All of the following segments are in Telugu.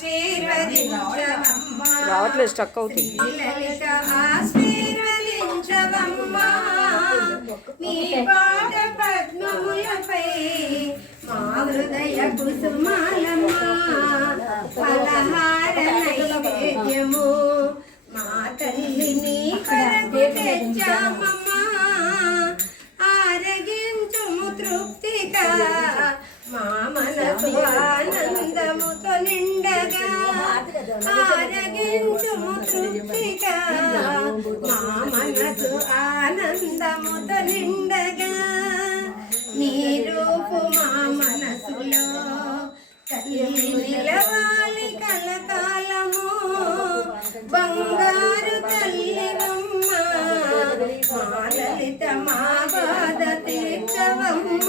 ఆశీర్వదించవమ్మా రావట్లేదు, స్టక్ అవుతుంది. లలిత ఆశీర్వదించవమ్మా నీ పాద పద్మములపై మా హృదయ కుసుమాలమ్మా ఫలహార నైవేద్యము మా తల్లి నీ కొరకు తెచ్చామమ్మా ఆరగించుము తృప్తిగా మా మనసు ఆనందముతో నిండగా ఆరగించుము తృప్తిగా మా మనసు ఆనందముతో నిండగా నీ రూపు మా మనసులో తల్లి నిలవాలి కలకాలము బంగారు తల్లివమ్మ మా లలిత మా బాధ తీర్చవమ్మ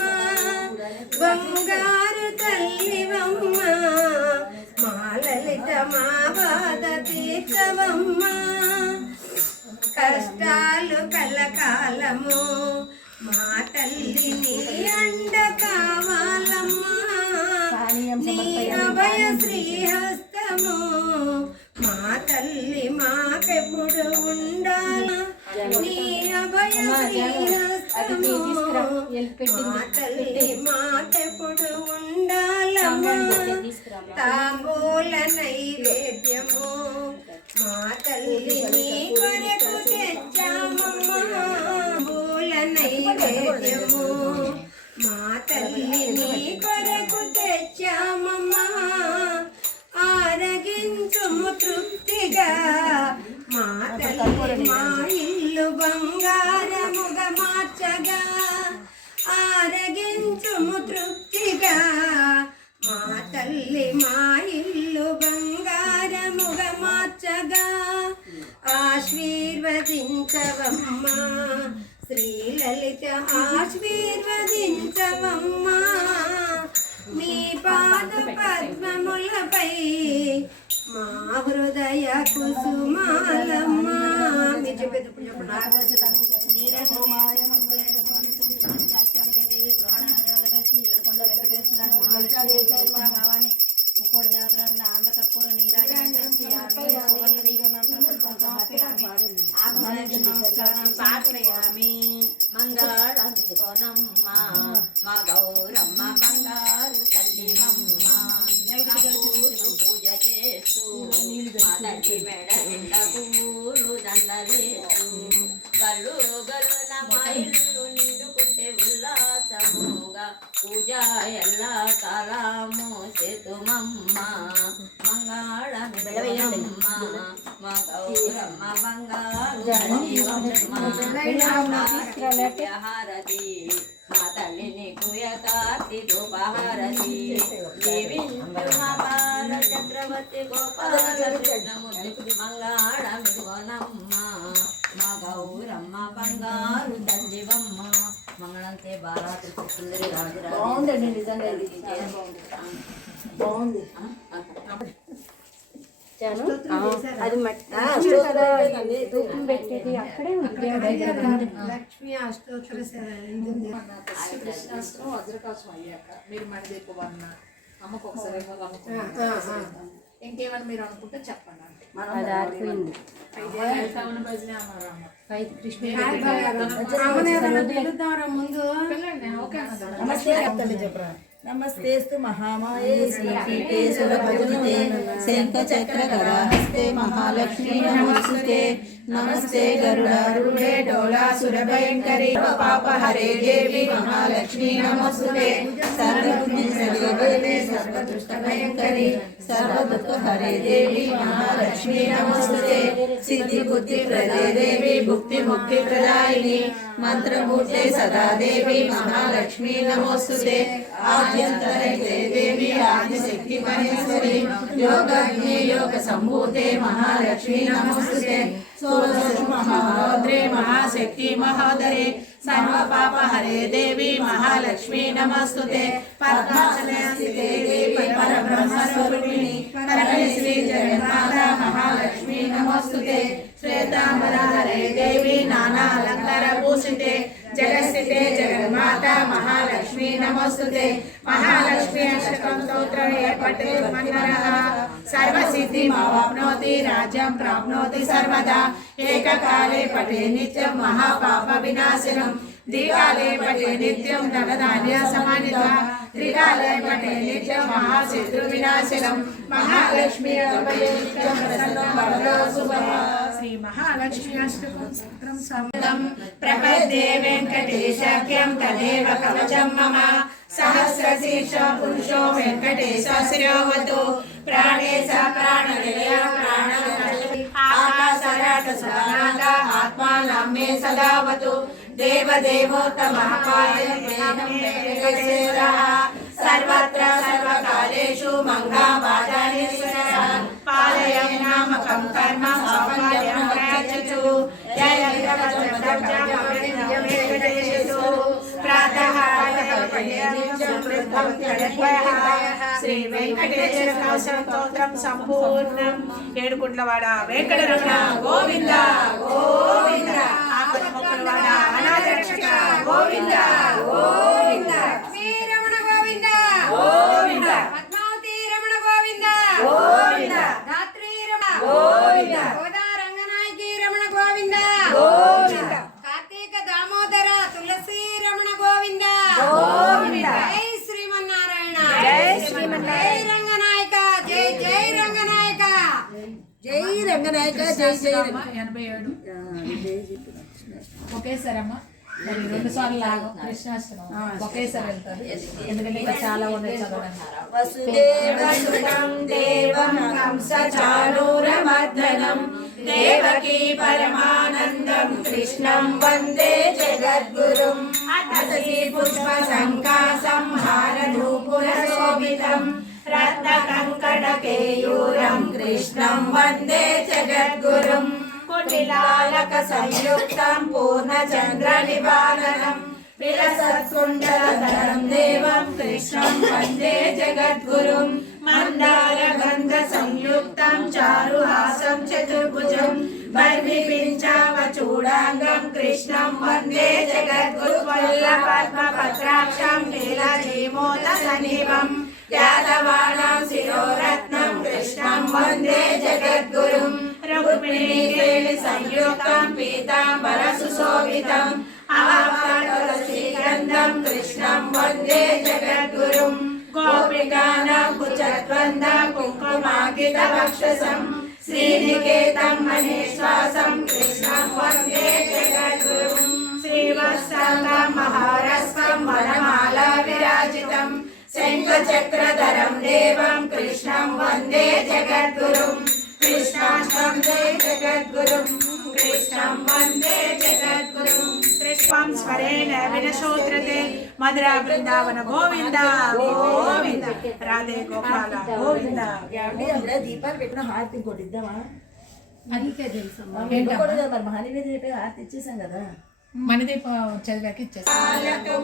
బంగారు తల్లివమ్మ మా లలిత మా బాధ తీర్చవమ్మ కష్టాలు కలకాలము మా తల్లి నీ అండ కావాలమ్మా నీ అభయ శ్రీహస్తము మా తల్లి మాకెప్పుడు ఉండాల నీ అభయ శ్రీహస్తము మా తల్లి మాకెప్పుడు ఉండాలమ్మా తాంబూల నైవేద్యము మా తల్లి నీ కొరకు తెచ్చామమ్మా తాంబూల నైవేద్యము మా తల్లి నీ కొరకు తెచ్చామమ్మా ఆరగించుము తృప్తిగా మా తల్లి మా ఇల్లు బంగారముగా మార్చగా ఆరగించుము తృప్తిగా మా తల్లి మా ఇల్లు బంగారముగా మార్చగా ఆశీర్వదించవమ్మా శ్రీలలిత ఆశీర్వదించవమ్మా మీ పాద పద్మములపై మా హృదయ కుసుమాలమ్మా మీరు చెప్పేటప్పుడు చెప్పండి ముక్కోడి దేవతల ఆంధ్ర కర్పూర నీరాజి మంగళమిదిగోనమ్మ మా గౌరమ్మ బంగారు తల్లివమ్మ పూజ చేస్తూ మా తల్లి మెడ నిండ పువ్వులు దండలేస్తూ గల్లు గల్లున మా ఇల్లు నిండుకుంటే ఉల్లాసముగా పూజ ఎల్లా కాలము సేతుమమ్మ మంగళమిదిగోనమ్మ మా గౌరమ్మ బంగారు హారతి మా తల్లి నీకు యథార్థి ధూపహారతి దేవించు మా బాల చక్రవర్తి గోపాల కృష్ణమూర్తి మంగళమిదిగోనమ్మ మా గౌరమ్మ బంగారు తల్లివమ్మ మంగళంతే బాలా సుందరి రాజురాజు బాగుందండి నిజంగా బాగుంది అది ధూపం పెట్టేది అక్కడే లక్ష్మీ అష్టోత్తర వజ్రకాశం అయ్యాక మీరు మణిదీపవన్న అమ్మకు ఒకసారి ఇంకేమని మీరు అనుకుంటే చెప్పండి నమస్తేస్తు మహామాయే శ్రీపీఠే సురభజనితే శంఖచక్రగదాహస్తే మహాలక్ష్మీ నమోస్తుతే నమస్తే గరుడారూఢే డోలాసురభయంకరీ పాపహరే దేవి మహాలక్ష్మీ నమోస్తుతే సర్వబుద్ధి సర్వబలే సర్వదుష్టభయంకరీ సర్వదుఃఖహరే దేవి మహాలక్ష్మీ నమోస్తుతే సిద్ధి బుద్ధి ప్రదే దేవి భుక్తి ముక్తి ప్రదాయిని మంత్రమూర్తే సదా దేవి మహాలక్ష్మీ నమోస్తుతే ఆద్యంతరైతే దేవి ఆదిశక్తి మహేశ్వరి యోగజ్ఞే యోగ సంభూతే మహాలక్ష్మీ నమోస్తుతే సోదశ మహాద్రే మహాశక్తి మహోదరే सर्व पाप हरे देवी महालक्ष्मी नमस्तुते पद्मासने स्थिते देवी परब्रह्म स्वरूपिणी परमेश्वरी जगन्माता महालक्ष्मी नमस्तुते श्वेतांबरा हरे देवी नाना अलंकार भूषिते जगस्थिते जगन्माता महालक्ष्मी नमस्तुते महालक्ष्मी अष्टकं स्तोत्रं पठेत् मन्त्रः सर्वसिद्धिमवाप्नोति राज्यं प्राप्नोति सर्वदा एककाले पठे नित्यं महापापविनाशनं द्विकाले पठे नित्यं धनधान्यसमानिधः त्रिकाले पठे नित्यं महाशत्रुविनाशनं महालक्ष्मी अभये नित्यं प्रसन्नं भवतो शुभः श्री महालक्ष्मी अष्टकं समदं प्रपद्ये वेङ्कटेशाख्यं तदेव कवचं मम सहस्रशीर्ष पुरुषो वेङ्कटेशशिरोवतु प्राणेश प्राणनिलय प्राणवती आकाशराट सुनादा आत्मानं मे सदावतु देवदेवोत्तमः सर्वत्र सर्वकालेषु मङ्गलवादानेश्वरः पालयं नामकं कर्म साफल्यं रचतु जय प्रातः శ్రీ వెంకటేశ్వర స్తోత్రం సంపూర్ణం. ఏడుకుంట్లవాడ వెంకటరమణ గోవింద గోవింద ఆపదముక్కులవాడ అనాథ రక్షక గోవింద గోవింద రమణ గోవింద గోవింద పద్మావతి రమణ గోవింద గోవింద ధాత్రి రమణ గోవింద గోదా రంగనాయకి రమణ గోవింద గోవింద కార్తీక దామోదర తులసి రమణ గోవింద గోవింద జై శ్రీమన్నారాయణ జై శ్రీమన్నారాయణ. జై రంగనాయక జై జై రంగనాయక జై రంగనాయక జై జై 87 ఒకేసారమ్మా మరి 2 సార్లు లాగా కృష్ణాష్టమం ఒకేసారి వెళ్తారు ఎందుకంటే ఇంకా చాలా ఉన్నాయి చదవడానికి. వసుదేవసుతం దేవం కంసచాణూరమర్దనం దేవకీ పరమానందం కృష్ణం వందే జగద్గురుం అతసి పుష్ప సంకాసంహార నూపుర శోభితం రత్న కంకణ కేయూరం కృష్ణం వందే జగద్గురుం కుటిలాలక సంయుక్తం పూర్ణచంద్ర నివారణం విలసత్కుండలధరం దేవం కృష్ణం వందే జగద్గురుం మందార గంధ సంయుక్తం చారుహాసం చతుర్భుజం బర్విపించావ చూడాంగం కృష్ణం వందే జగద్గురు పద్మపత్రాక్షం నీలజీమోద సనీవం యాదవానాం శిరోరత్నం కృష్ణం వందే జగద్గురుం రఘుపిణీ సంయుక్తం పీతాంబర సుశోభితం అవాప్తతులసీగంధం కృష్ణం వందే జగద్గురుం గోపికానాం కుచద్వంద కుంకుమాంకిత వక్షసం శ్రీనికేతం మహేశ్వాసం కృష్ణం వందే జగద్గురుం శ్రీవత్సంగం మహారస్వం వనమాలా విరాజితం శంఖచక్రధరం దేవం కృష్ణం వందే జగద్గురుం కృష్ణం వందే జగద్గురుం కృష్ణం వందే జగద్గురుం పుష్పం స్వరేణ వినశోత్రతే మధుర బృందావన గోవింద గోవింద రాధే గోపాల గోవింద. దీపాలు పెట్టిన హారతి ఇంకోటి ఇద్దామా? అందుకే తెలుసు మరి మహానివేది చెప్పి హారతి ఇచ్చేసాం కదా. మణిదీప చదివాకి ఇచ్చేస్తాను.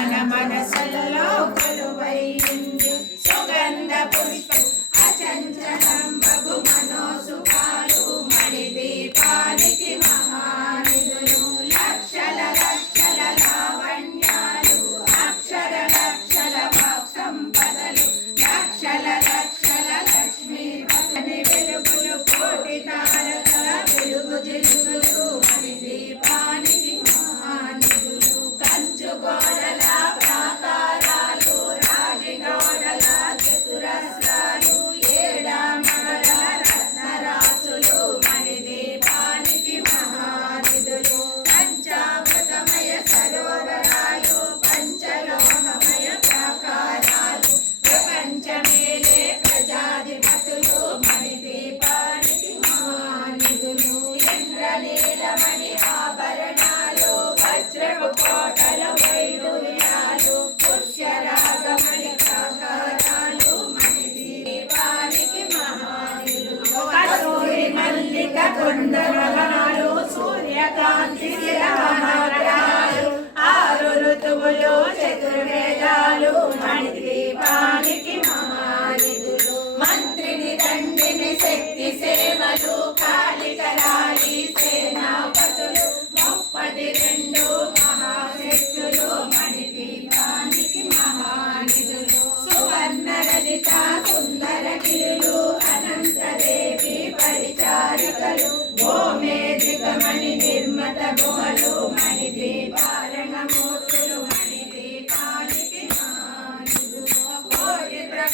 మన మనసుల్లో కొలువైంది సుగంధ పుష్పం అచంచలం బగు మనోసుఖాలు మణిదీపానికి మహానిధులు లక్షల లక్షల లావణ్యాలు అక్షర లక్షల సంపదలు లక్షల లక్షల లక్ష్మీ పదని వెలుగులు కోటి తారకల వెలుగు జిలుగులు మణిదీపానికి మహానిధులు కంచు గోడల ప్రాకారాలు రాగి గోడల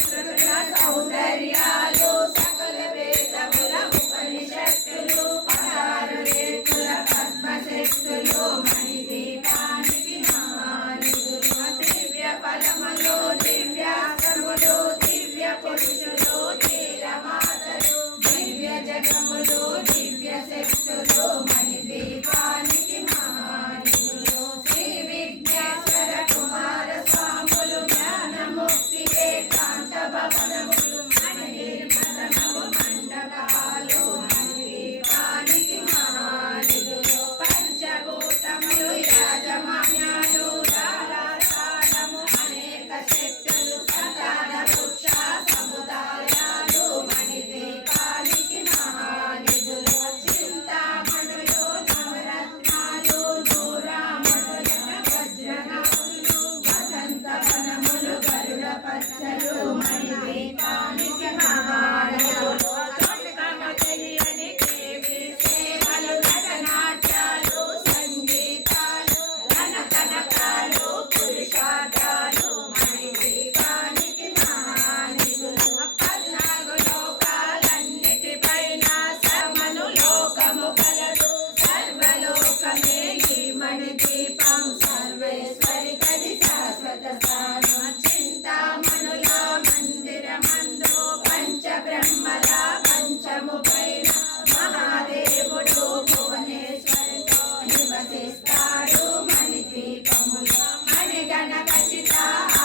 శృతుల సౌందర్యాలు సకల వేదముల ఉపనిషత్తులు 16 రేకుల పద్మశక్తులు మణిదీపానికి మహానిధులు దివ్య ఫలములు దివ్యాసములు దివ్య పురుషులు ధీరమాతలు దివ్య జగములు దివ్య శక్తులు మణిదీపానికి మహానిధులు శ్రీ విఘ్నేశ్వర కుమార స్వాములు జ్ఞానముక్తి ఏకాంత భవనములు మణినిర్మలము మండపాలు మణిదీపానికి మహానిధులు పంచభూతములు యాజమాన్యాలు దారాసారము అనేక శక్తులు సంతాన వృక్ష సముదాయాలు మణిదీపానికి మహానిధులు చింతామణులు నవరత్నాలు నూరామణుల వజ్రనాథులు వసంతవనములు గరుడ పచ్చలు మణిదీపానికి మహానిధులు తొట్టమ తెలియని దేవి సేవలు నటనాట్యాలు సంగీతాలు ఘనకనకాలు పురుషార్థాలు మణిదీపానికి మహానిధులు 14 లోకాలన్నిటిపైన సమను లోకము కలదు సర్వలోకమే ఈ మణిదీపం సర్వేశ్వరి గది శాశ్వత స్థానం చింతామణుల మందిరమందు పంచబ్రహ్మల పంచము పైన మహాదేవుడు భువనేశ్వరితో నివసిస్తాడు మణిదీపములో మణిగణ ఖచ్చిత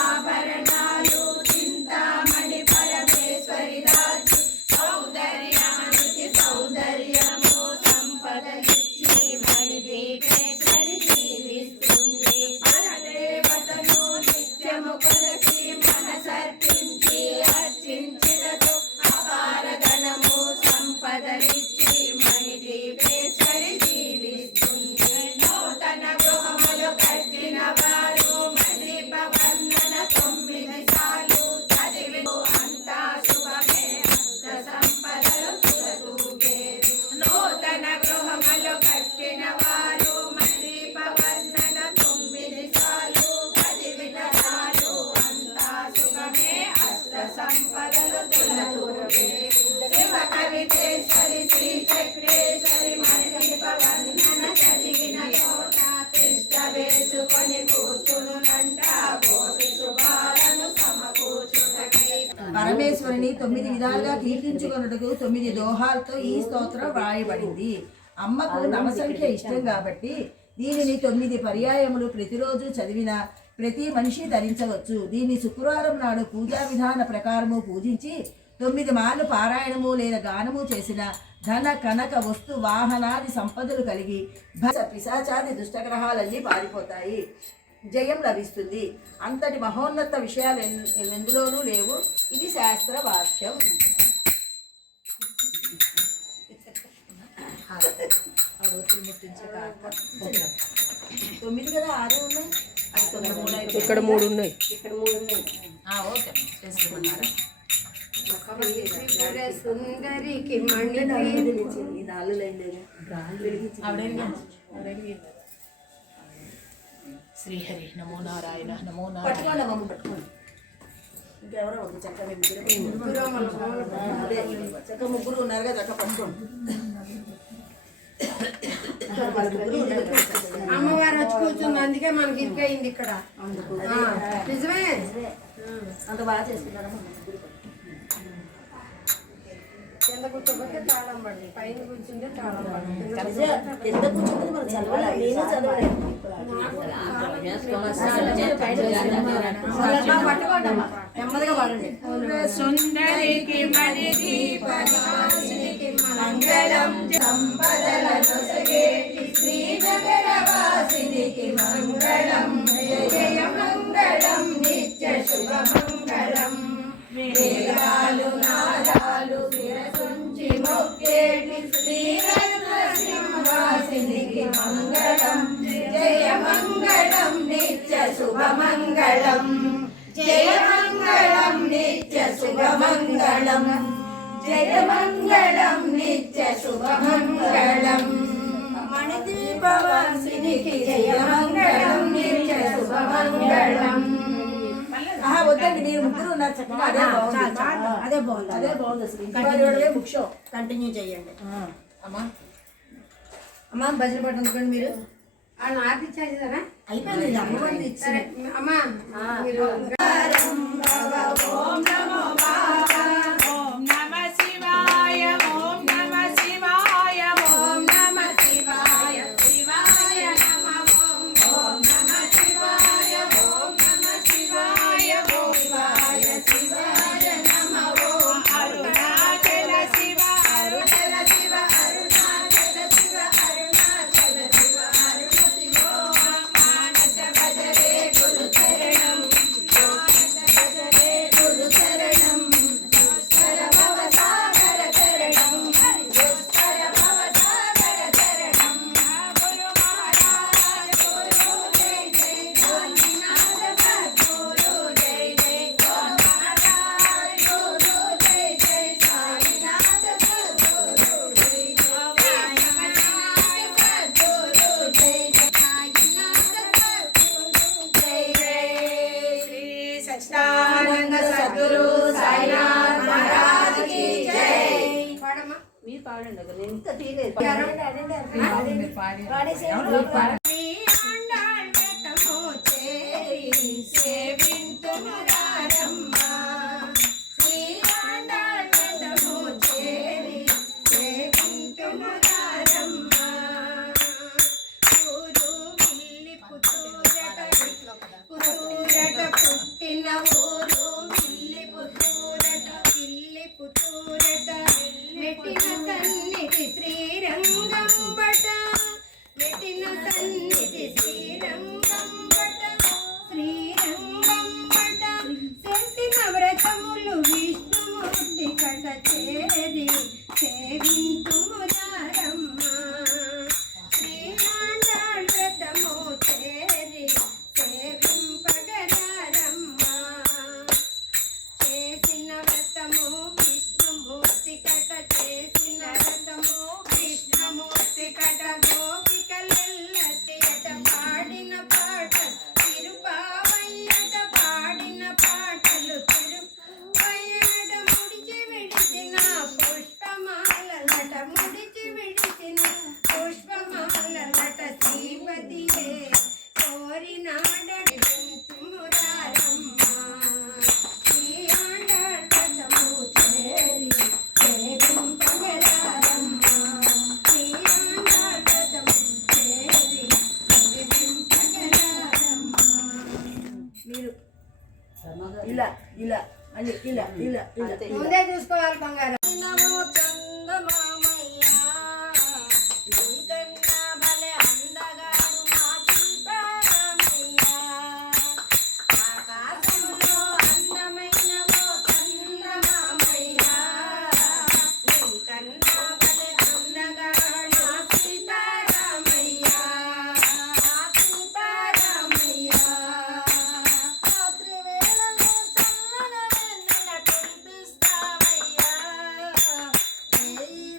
ఆభరణాలు చింతామణి పరమేశ్వరి రాజు సౌందర్యానికి సౌందర్యము సంపదలిచ్చి మణిదీపేశ్వరి జీవిస్తుంది పరదేవతను నిత్యము కొలసి మనసర్పించి అర్చించినతో అపార ధనము సంపదలిచ్చి మణిదీపేశ్వరి జీవిస్తుంది నూతన గృహములు కట్టిన వారు మణిదీప వర్ణన 9 సార్లు చదివి అంతా శుభమే అష్ట సంపదలు తులతూగేరు నూతన గృహములు కట్టిన వారు మణిదీప వర్ణన 9 సార్లు చదివిన చాలు అంతా శుభమే అష్ట సంపదలు తులతూగేరు శివ కవితేశ్వరి శ్రీ చక్రేశ్వరి మణిదీప వర్ణన చదివిన చోట తిష్ట వేసుకొని కూర్చునునంట కోటి శుభాలను సమకూర్చుటకై పరమేశ్వరిని 9 విధాలుగా కీర్తించుకొనుటకు 9 దోహాలతో ఈ స్తోత్రం వ్రాయబడింది. అమ్మకు నవసంఖ్య ఇష్టం కాబట్టి దీనిని 9 పర్యాయములు ప్రతిరోజు చదివిన ప్రతి మనిషి ధరించవచ్చు. దీన్ని శుక్రవారం నాడు పూజా విధాన ప్రకారము పూజించి 9 మార్లు పారాయణము లేదా గానము చేసిన ధన కనక వస్తు వాహనాది సంపదలు కలిగి పిశాచాది దుష్టగ్రహాలన్నీ పారిపోతాయి, జయం లభిస్తుంది. అంతటి మహోన్నత విషయాలు ఎందులోనూ లేవు. ఇది శాస్త్ర వాక్యం. తొమ్మిది కదా 6 ఉన్నాయి, ఇక్కడ 3 ఉన్నాయి. ఓకే చేసుకున్నారా? సుందరికి మణి శ్రీహరి నమో నారాయణ నమో పట్టుకోండి నారాయణ. అమ్మ, పట్టుకోండి. ఇంకెవరో ఉంది చక్కగా చక్క ముగ్గురు ఉన్నారు కదా, చక్క పట్టుకోండి. అమ్మవారు వచ్చి కూర్చుంది, అందుకే మనకి ఇరుకైంది ఇక్కడ. నిజమే, అంత బాగా చేస్తున్నారమ్మా. కింద కూర్చోబోతే తాళం పడింది, పైన కూర్చుంటే తాళం పడింది. ఎంత కూర్చుంటుంది మనం చదవాలి, నేను చదవలేదు. పట్టుకోండి అమ్మా, నెమ్మదిగా పడండి. సుందరికి మణిదీపనాశినికి మంగళం సంపదల నొసగేటి శ్రీనగర వాసినికి మంగళం జయ మంగళం నిత్య శుభ మంగళం వేదాలు నాదాలు శిరసుంచి మొక్కేటి శ్రీరత్న సింహాసినికి మంగళం జయ మంగళం నిత్య శుభ మంగళం జయ మంగళం నిత్య శుభ మంగళం జయ మంగళం నిత్య శుభ మంగళం మణిదీపవాసినికి జయ మంగళం నిత్య శుభ మంగళం వద్దండి, మీరు ముగ్గురు ఉన్నారు చక్కగా. అదే బాగుంది, అదే బాగుంది. అదే బాగుంది. అసలు ఇంటి ముఖ్యం. కంటిన్యూ చేయండి. అమ్మా అమ్మా భజన పాట అందుకోండి మీరు. నాకు ఇచ్చేసారా? అయిపోయింది, ఇది అమ్మవారిది సరే ఇచ్చింది. అమ్మా మీరు ఇలా ఇలా మళ్ళీ ఇలా ఇలా ఇలా ముందే చూసుకోవాలి బంగారం. ఈ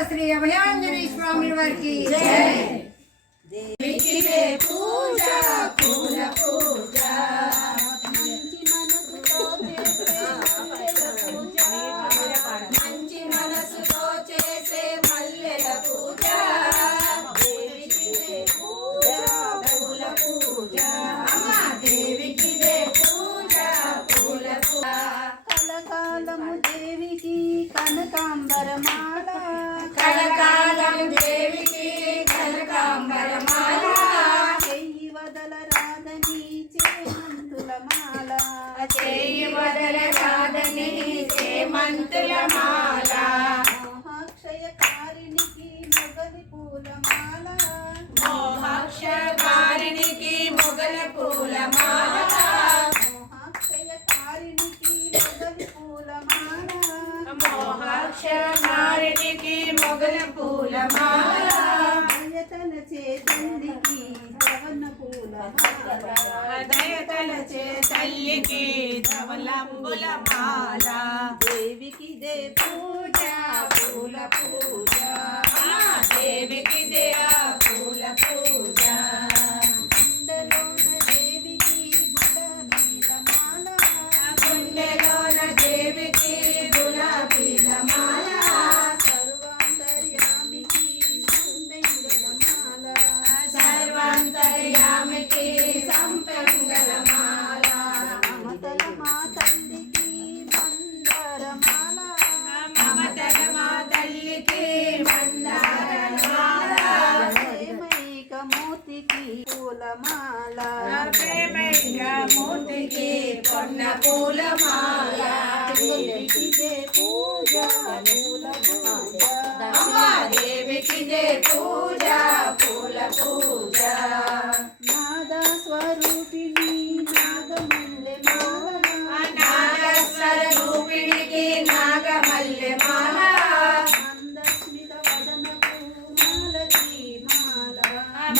శ్రీ అభయాంజనేయ స్వామి వారికి దేవికిదే పూజ పూల పూజ మంచి మనసుతో చేసే మల్లెల పూజ దేవికిదే పూజ పూల పూజ దేవికిదే పూజ పూల పూజ కలకాలము దేవికి కనకాంబరమాల కలకాలం దేవికి కనకాంబరమాల చెయ్యి వదలరాదని చేమంతుల మాల చేయి వదలరాదని చేమంతుల మాల మోహాక్షయకారిణికి మొగలి పూల మాల మోహాక్షకారిణికి మొగల పూల మాల మోహాక్షయకారిణికి మొగలి పూల మాల మోహాక్షకారిణికి మొగల పూల మాల దయతల చేతందికి ధవన పూల మాల దయతలచే తల్లికి ధవలంబుల మాల దేవికి దే పూజ పూల పూజ దేవికి దేవ పూల పూజ గుండెలోన దేవికి గులాబీల మాల గుండెలోన దేవికి గులాబీల మాల సర్వాంతర్యామికి సంపెంగల మాల సర్వాంతర్యామికి సంపెంగల మాల మమతల మా తల్లికి మందార మాల మమతల మా తల్లికి మందార మాల ప్రేమైక మూర్తికి పూల మాల ప్రేమయ్య మూర్తికి పొన్న పూల మాల దేవికి దే పూజ పూల పూజ దేవికి దే పూజ పూల పూజ నాద స్వరూపిణి నాగమల్లె మాల నాగస్వరూపిణికి నాగమల్లె మాల మందస్మిత వదనకు మాలతి మాల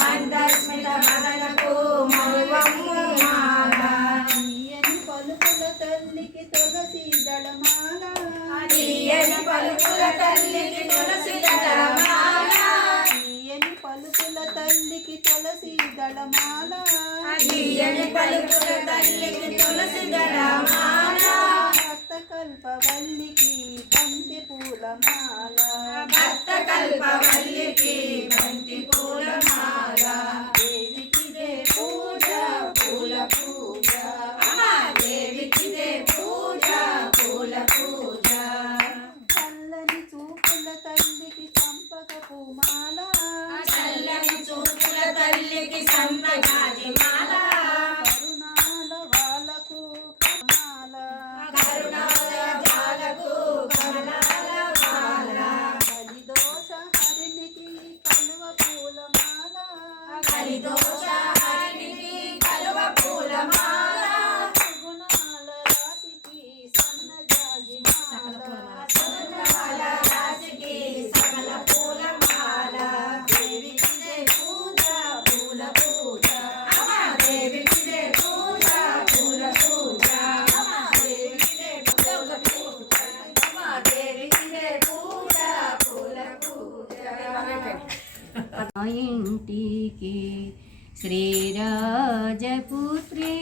మందస్మిత మదనకు మరువము మాల తీయని పలుకుల తల్లికి తులసి దళమాల తీయని పలుకుల తల్లికి తులసి దళమాల తీయని పలుకుల తల్లికి తులసి దళమాల తీయని పలుకుల తల్లికి తులసి దళమాల భక్త కల్పవల్లికి బంతి పూల మాల భక్త కల్పవల్లికి బంతి పూల మాల దేవికి దే పూజ పూల పూజ దేవికి దే పూజ పూల పూజ చల్లని చూపుల తల్లికి చంపక పూమాల చల్లని చూపుల తల్లికి సంపగాజి మాల కరుణాల వాళ్ళకు మాల కరుణాల జాలకు కమలాల మాల కలిదోష హరినికి కలువ పూల మాల కలిదోష హరిణికి కలువ పూల మాల గుణాల రాశికి సన్నజాజి మాల సకల రాశికి సకల పూల మాల దేవికి దే పూజ పూల పూజ దేవికి దే పూజ పూల పూజ దేవికి దే పూల పూజ దేవికి దే పూజ పూల పూజ మా ఇంటికి శ్రీరాజపుత్రి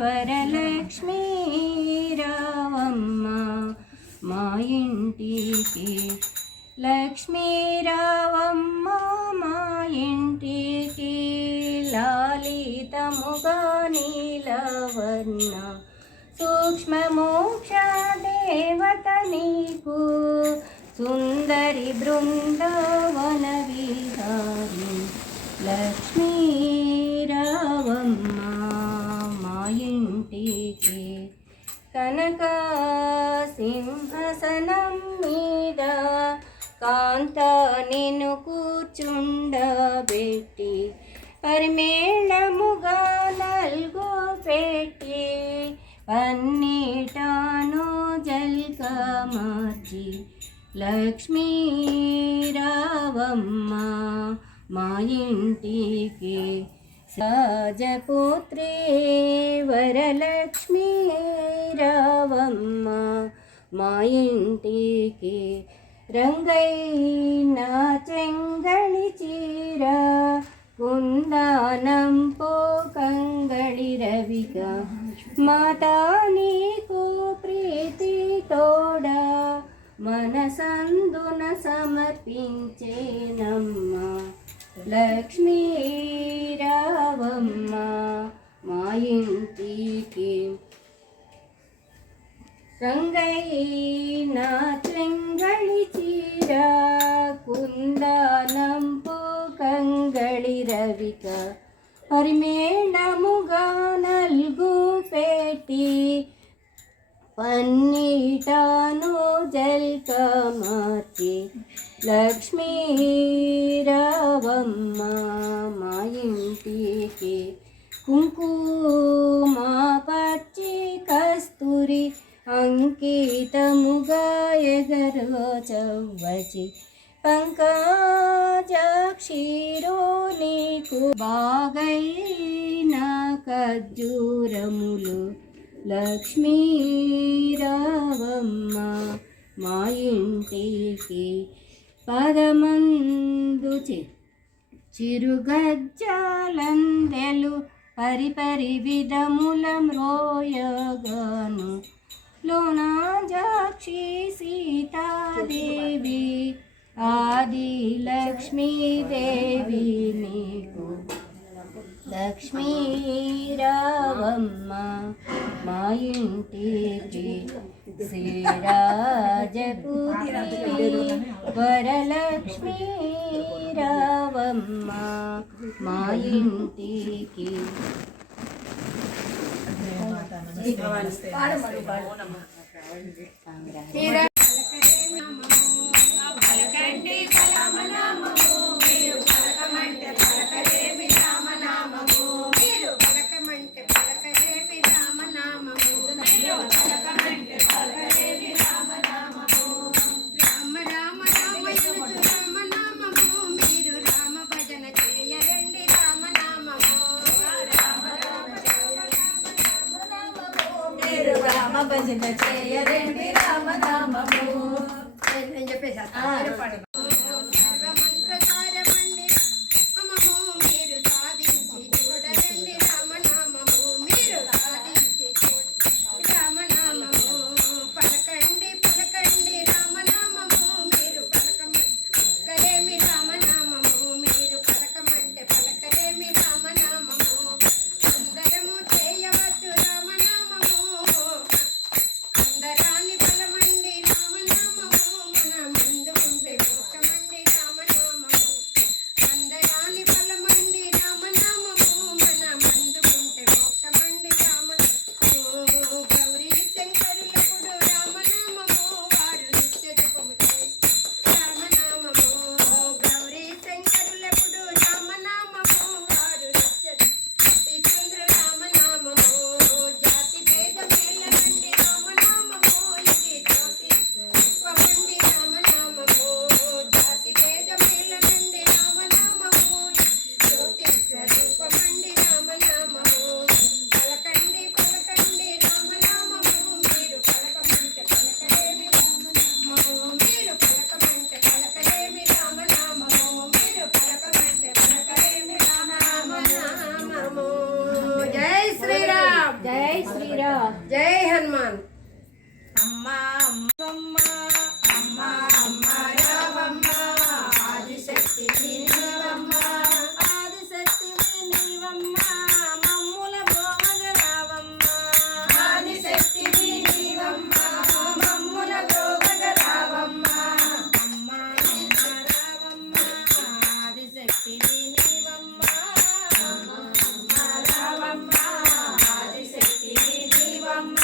వరలక్ష్మీ రావమ్మ మా ఇంటికి లక్ష్మీ రావమ్మ మా ఇంటికి లాలితముగా నీలవర్ణ సూక్ష్మమోక్ష దేవత నీకు సుందరి బృందావన విహారి లక్ష్మీ రావమ్మ మా ఇంటికి కనక సింహాసనం మీద కాంత నిన్ను కూర్చుండబెట్టి పరిమేళముగా నల్గు పెట్టి పన్నీటాను జల్క మార్చి లక్ష్మీ రావమ్మ మా ఇంటికి రాజపుత్రి వరలక్ష్మీ రావమ్మ మా ఇంటికి రంగైన చెంగళి చీర కుందానంపో కంగళి రవిక మాతా నీకు ప్రీతి తోడ మనసందున సమర్పించేనమ్మ లక్ష్మీ రావమ్మ మా ఇంటికి రంగైన చెంగళి చీర కుందనంపు కంగళి రవిక పరిమేళముగా నల్గు పెట్టి పన్నీటాను జల్క మార్చి లక్ష్మీ రావమ్మ మా ఇంటికి కుంకుమ పచ్చి కస్తూరి అంకితముగా ఎగరో చవ్వచి పంకజాక్షీరో నీకు బాగైన ఖర్జూరములు లక్ష్మీ రావమ్మ మా ఇంటికి పదమందు చిరుగజ్జలందెలు పరిపరి విధముల మ్రోయగాను లోనా జాక్షి సీతాదేవి ఆది లక్ష్మీదేవి నీకు లక్ష్మీ రావమ్మ మా ఇంటికి శ్రీరాజపుత్రి వరలక్ష్మీ రావమ్మ మా ఇంటికి భజన చేయరండి రామనామము నేను చెప్పేసి జై హనుమాన్. అమ్మా అమ్మమ్మ అమ్మ అమ్మ రావమ్మ ఆదిశక్తి నీవమ్మ ఆదిశక్తి నీవమ్మ మమ్ముల భోగ రావమ్మ ఆదిశక్తి నీవమ్మ మమ్ముల భోగ రావమ్మ అమ్మ అమ్మ రావమ్మ ఆదిశక్తి నీవమ్మ అమ్మ రావమ్మ ఆదిశక్తి నీవమ్మ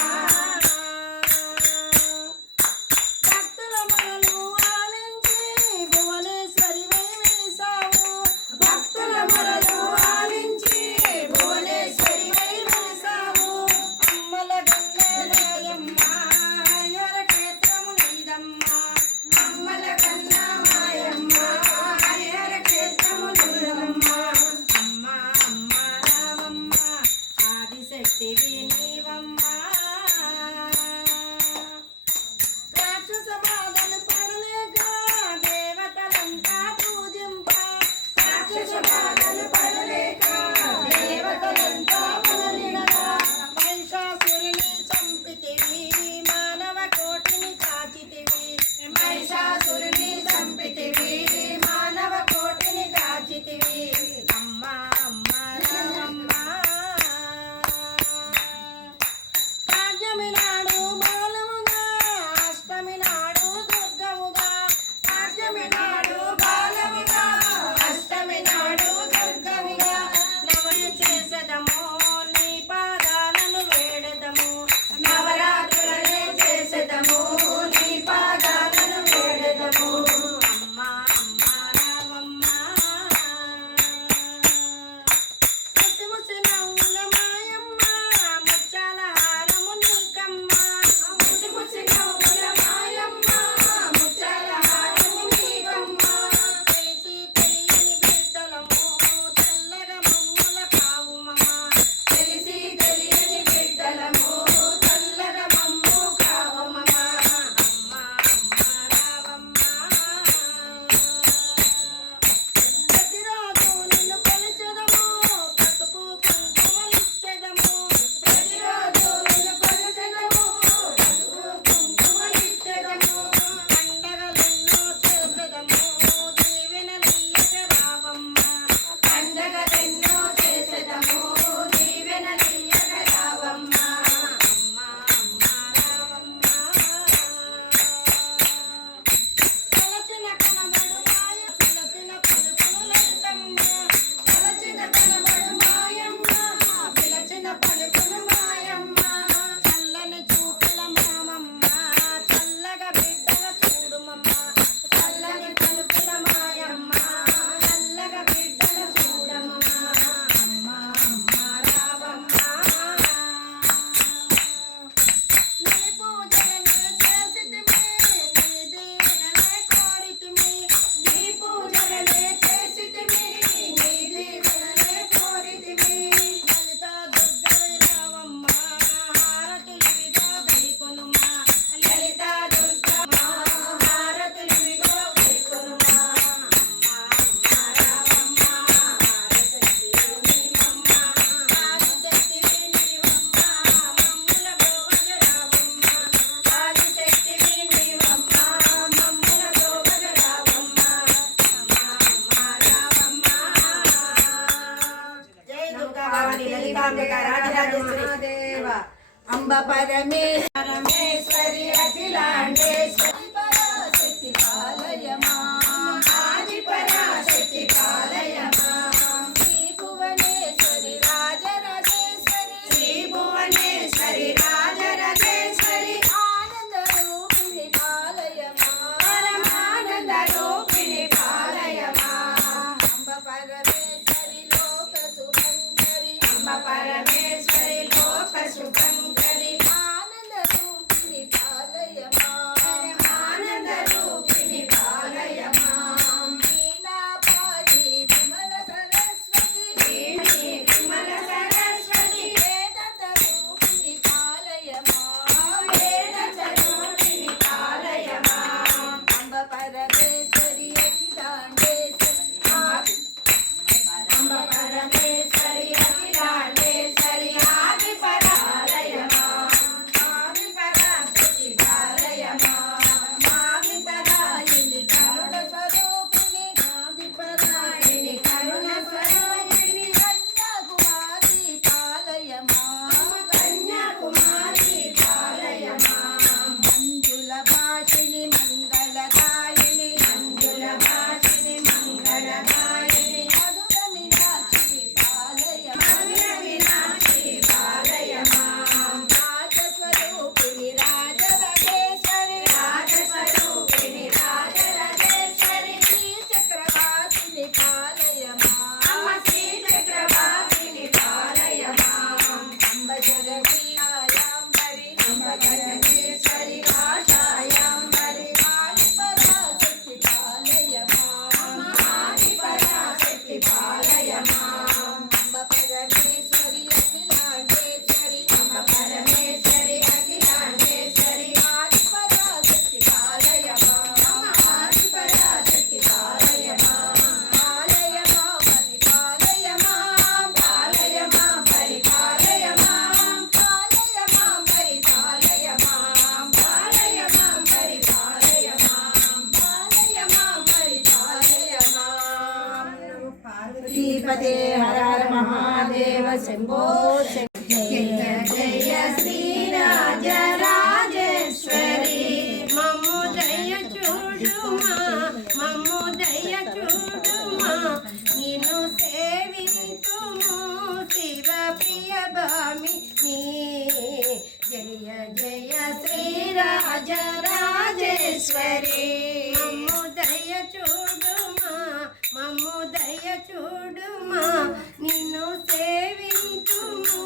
జయ శ్రీరాజరాజేశ్వరి మమ్ము దయ చూడుమా మమ్ము దయ చూడుమా నిన్ను సేవింతుము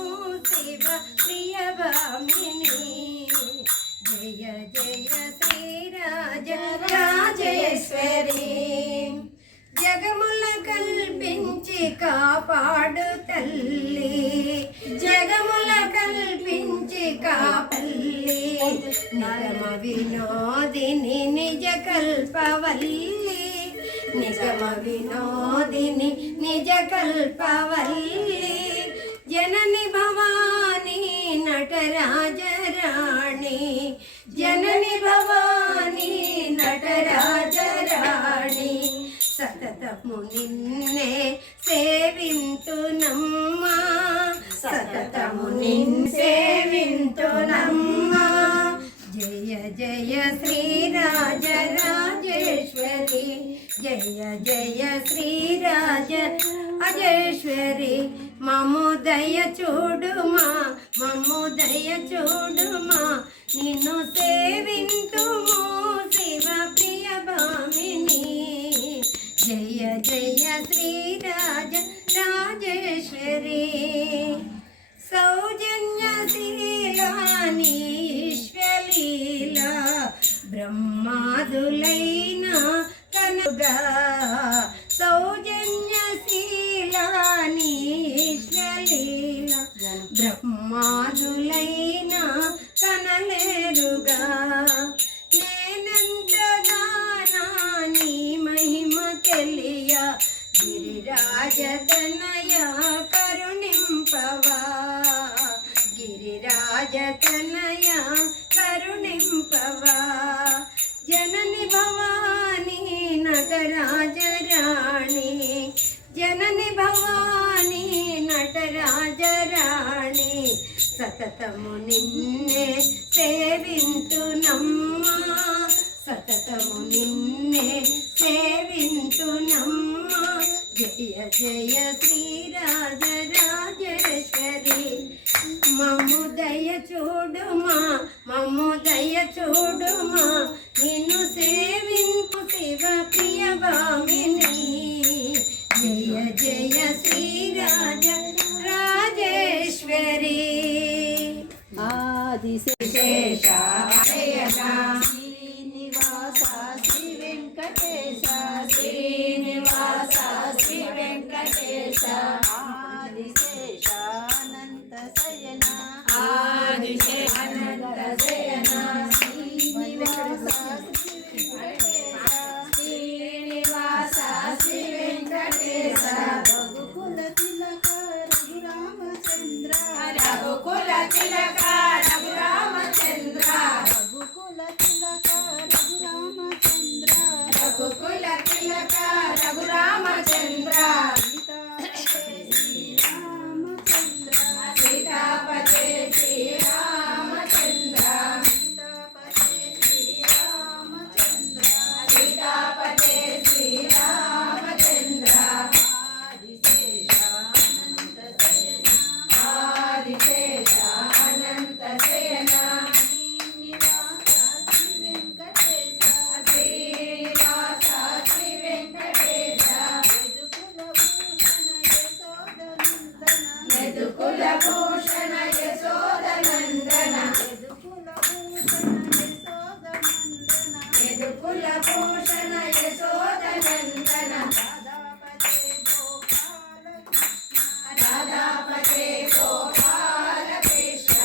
శివ ప్రియభామిని జయ జయ శ్రీరాజరాజేశ్వరి జగముల కల్పించి కాపాడు తల్లి జగముల కల్పించి కాపల్లి నిగమ వినోదిని నిజ కల్పవల్లి నిగమ వినోదిని నిజ కల్పవల్లి జనని భవానీ నటరాజరాణి జనని భవానీ నటరాజరాణి సతతము నిన్నే సేవింతునమ్మా సతతము నిన్నే సేవింతునమ్మా జయ జయ శ్రీరాజరాజేశ్వరి జయ జయ శ్రీరాజ అజేశ్వరి మమ్ము దయ చూడుమా మమ్ము దయ చూడుమా నిన్ను సేవింతుము శివ ప్రియ భామిని జయ జయ శ్రీరాజ రాజేశ్వరి సౌజన్యశీలానీశ్వలీలా బ్రహ్మాదులైన కనుగా సౌజన్యశీలానీశ్వలీలా బ్రహ్మాదులైన కనలేరుగా నేనంతగానాని మహిమ తెలియ గిరిరాజతనయ కరుణింపవా గిరిరాజతనయ కరుణింపవా జనని భవానీ నటరాజరాణి జనని భవానీ నటరాజరాణి సతతము నిన్నే సేవింతునమ్మా సతతము నిన్నే సేవింతునమ్మా జయ జయ శ్రీరాజరాజేశ్వరి మమ్ము దయ చూడుమా మమ్ము దయ చూడుమా నిన్ను సేవింపు శివ ప్రియ భామిని జయ జయ శ్రీరాజ రాజేశ్వరి ఆదిశేష శ్రీనివాస శ్రీ వెంకటేశ శ్రీనివాస శ్రీ వెంకటేశ ఆదిశేష అనంత శయన ఆదిశేష అనంత శయన శ్రీనివాస శ్రీనివాస శ్రీ వెంకటేశ రఘుకుల తిలక రఘురామచంద్ర రఘుకుల తిలక రఘురామచంద్ర రఘుకుల తిలక రఘురామచంద్ర రఘుకుల తిలక రఘురామచంద్ర సీతాపతే శ్రీరామచంద్ర సీతాపతే శ్రీరామచంద్ర సీతాపతే శ్రీరామచంద్ర ఆదిశేష అనంత శయన శ్రీనివాస శ్రీ వెంకటేశ యదుకుల భూషణ యశోదనందన యదుకుల భూషణ యశోదనందన రాధాపతే గోపాల కృష్ణ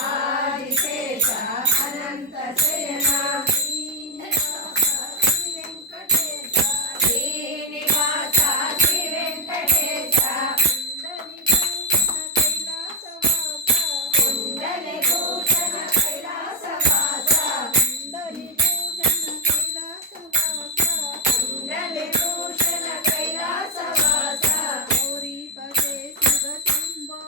ఆదిశేష అనంత శయన శ్రీనివాస శ్రీ వెంకటేశ కుండలి భూషణ కైలాసవాస కుండలి భూషణ కైలాసవాస గౌరీపదే శివ శంభో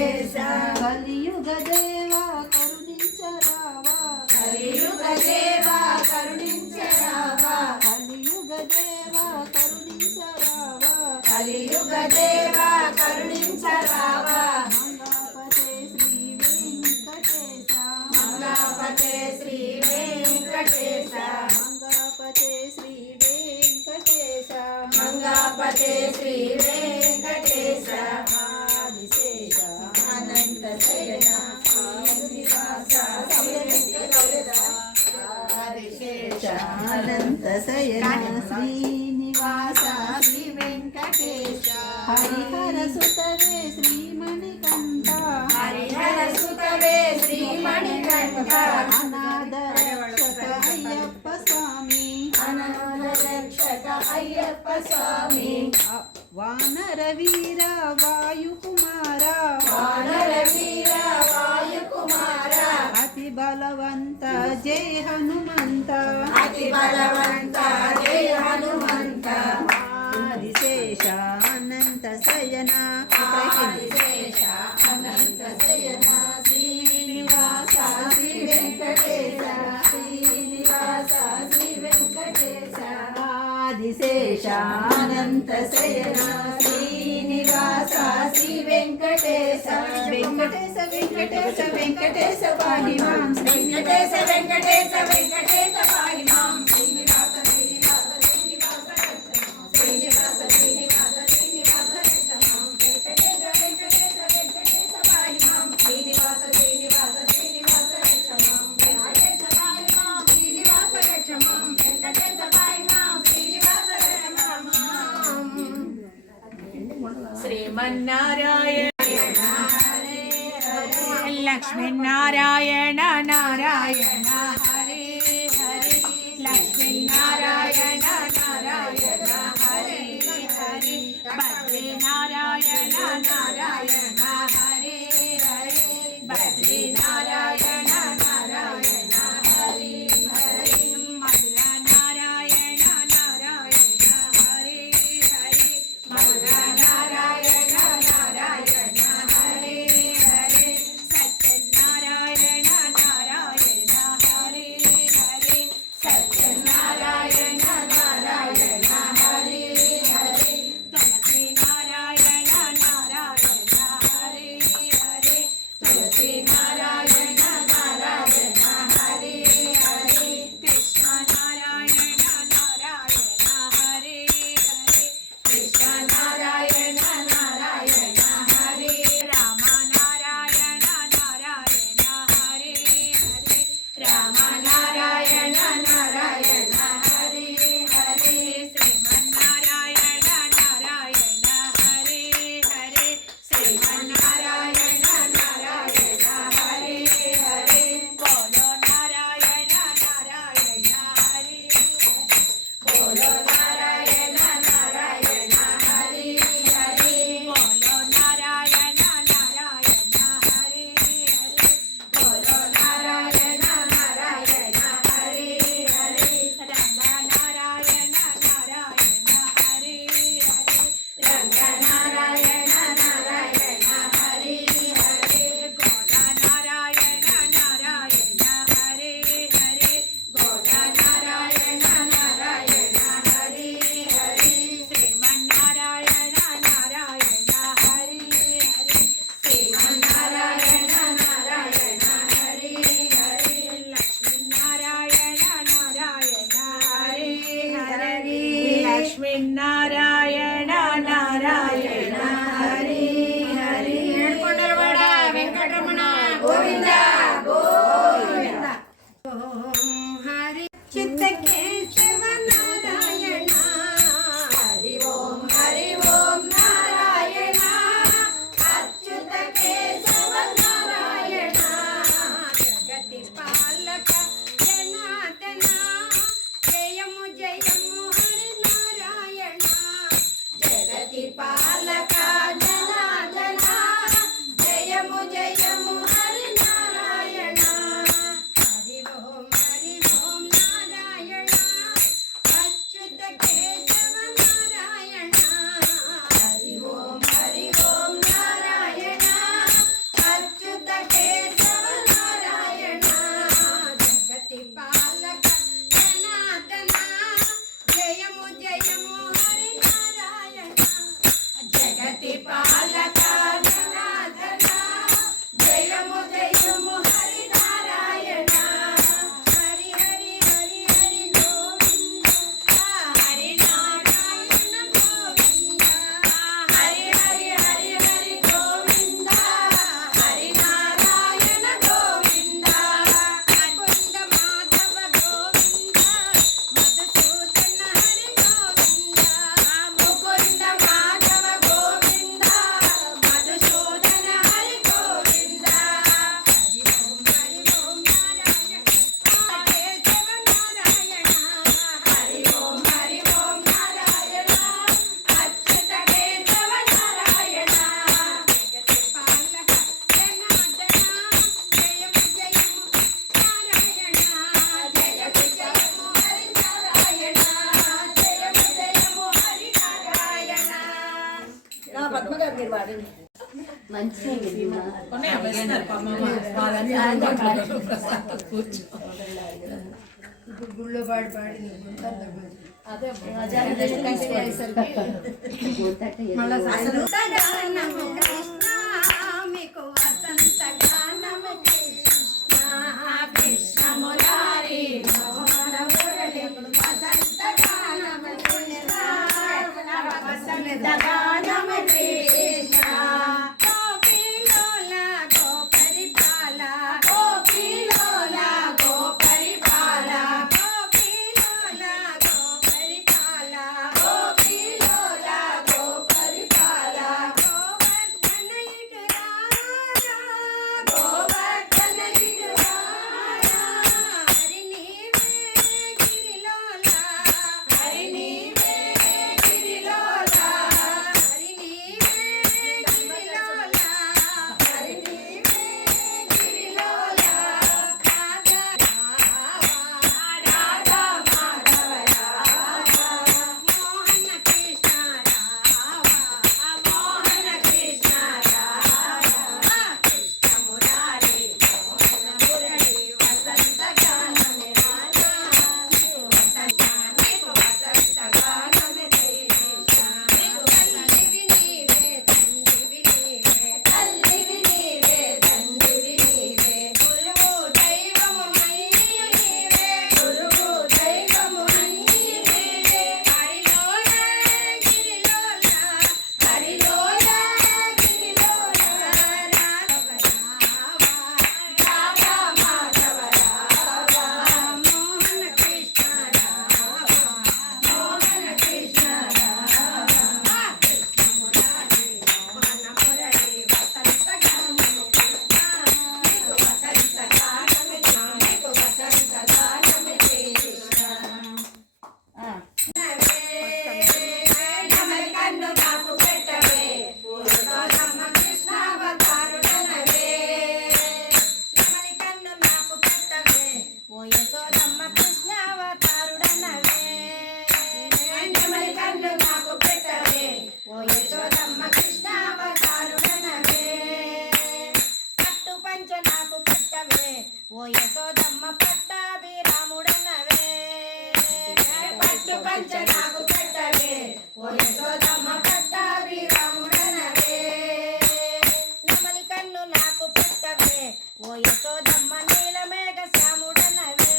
వెంకటేశ కలియుగ దేవా కరుణించరావా కలియుగ దేవా కరుణించరావా కలియుగ దేవా కరుణించరావా కలియుగ దేవా కరుణించరావా మంగాపతే శ్రీ వెంకటేశ మంగాపతే శ్రీ వెంకటేశ మంగాపతే శ్రీ వెంకటేశ ఆదిశేష అనంత శయన శ్రీనివాస శ్రీ వెంకటేశ ఆదిశేష అనంత శయన శ్రీనివాస శ్రీ వెంకటేశ హరిహర సుతవే శ్రీమణికంఠ హరిహర సుతవే శ్రీమణికంఠ అనాథ రక్షక అయ్యప్ప స్వామి అనాథ రక్షక అయ్యప్ప స్వామి వానర వీర వాయుకుమార వానర వీర వాయుకుమార అతి బలవంత జై హనుమంత అతి బలవంత జయ హనుమంత ఆదిశేష అనంత శయన ఆదిశేష అనంత శయన శ్రీనివాస శ్రీ వెంకటేశ శ్రీనివాస శ్రీ వెంకటేశ ఆదిశేష అనంత శయన శ్రీనివాస శ్రీ వెంకటేశ వెంకటేశ వెంకటేశ వెంకటేశ పాహి మాం వెంకటేశ వెంకటేశ వెంకటేశ పాహి మాం శ్రీనివాస శ్రీనివాస శ్రీనివాస శ్రీనివాస శ్రీనివాస శ్రీనివాస రక్షమాం వెంకటేశ వెంకటేశ వెంకటేశ పాహి మాం శ్రీనివాస శ్రీనివాస శ్రీనివాస రక్షమాం వెంకటేశ పాహి మాం శ్రీనివాస రక్షమాం వెంకటేశ పాహి మాం శ్రీనివాస రక్షమాం శ్రీమన్నారాయణ లక్ష్మీనారాయణ నారాయణ హరే హరే లక్ష్మీనారాయణ నారాయణ హరే హరే బద్రీనారాయణ నారాయణ హరే హరే బద్రీనారాయణ నారాయణ హరే హరే మధుర నారాయణ నారాయణ హరే హరే మధుర నారాయణ నారాయణ హరే హరే సత్యనారాయణ నారాయణ హరే హరే సత్యనారాయణ నారాయణ హరే హరే తులసి నారాయణ నారాయణ హరే ఇప్పుడు గుళ్ళో పాడి నీకు గుంతంత గుంజు. అసలు గానము కృష్ణ మీకు వసంత గానము కృష్ణ కృష్ణ మురారి మోహన మురళి వసంత గానము కృష్ణ వసంత గానము కృష్ణ గోపిలోల గోపరిపాల గోపిలోల గోపరిపాల గోపిలోల గోపరిపాల గోపిలోల గోపరిపాల గోవర్ధన ఇటురారా గోవర్ధన ఇటురారా హరి నీవే గిరిలోల హరి నీవే గిరిలోల హరి నీవే గిరిలోల హరి నీవే గిరిలోల రాధా రాధా మాధవ రాధా మోహన కృష్ణ రాధా మోహన కృష్ణ రాధా కృష్ణ మురారి మోహన మురళి వసంత గానమే రాధా నీకు వసంత గానమే కృష్ణ నీకు తల్లివి నీవే తండ్రివి నీవే తల్లివి నీవే తండ్రివి నీవే గురువు దైవము అన్నీ నీవే గురువు దైవము అన్నీ నీవే హరిలోల గిరిలోల హరిలోల గిరిలోల రాధా మాధవ రాధా మోహన కృష్ణ రాధా మోహన కృష్ణ రాధా కృష్ణ మురారి మోహన మురళి వసంత గానము కృష్ణ నీకు వసంత గానము నీకు వసంత గానము కృష్ణ నమరి కన్ను నాకు పెట్టవే పురుషోత్తమ కృష్ణావతారుడనవే నమరి కన్ను నాకు పెట్టవే ఓ యశోదమ్మ కృష్ణావతారుడనవే నమరి కన్ను నాకు పెట్టవే ఓ యశోదమ్మ కృష్ణావతారుడనవే పట్టు పంచ నాకు పెట్టవే ఓ యశోదమ్మ పట్టాభిరాముడనవే పట్టు పంచ నాకు పెట్టవే ఓ యశోదమ్మ పట్టాభిరాముడనవే నమలి కన్ను నాకు పెట్టవే ఓ యశోదమ్మ నీలమేఘ శ్యాముడనవే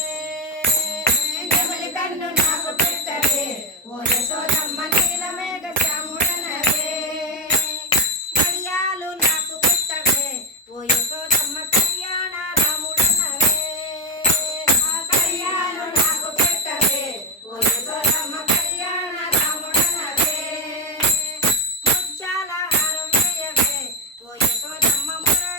నమలి కన్ను నాకు పెట్టవే ఓ యశోదమ్మ నీలమేఘ శ్యాముడనవే కళ్యాలు నాకు పెట్టవే ఓ యశోదమ్మ కళ్యాణ రాముడనవే కళ్యాలు నాకు పెట్టవే ఓ యశోదమ్మ కళ్యాణ రాముడనవే ముత్యాల హారం వేయవే ఓ యశోదమ్మ మురళి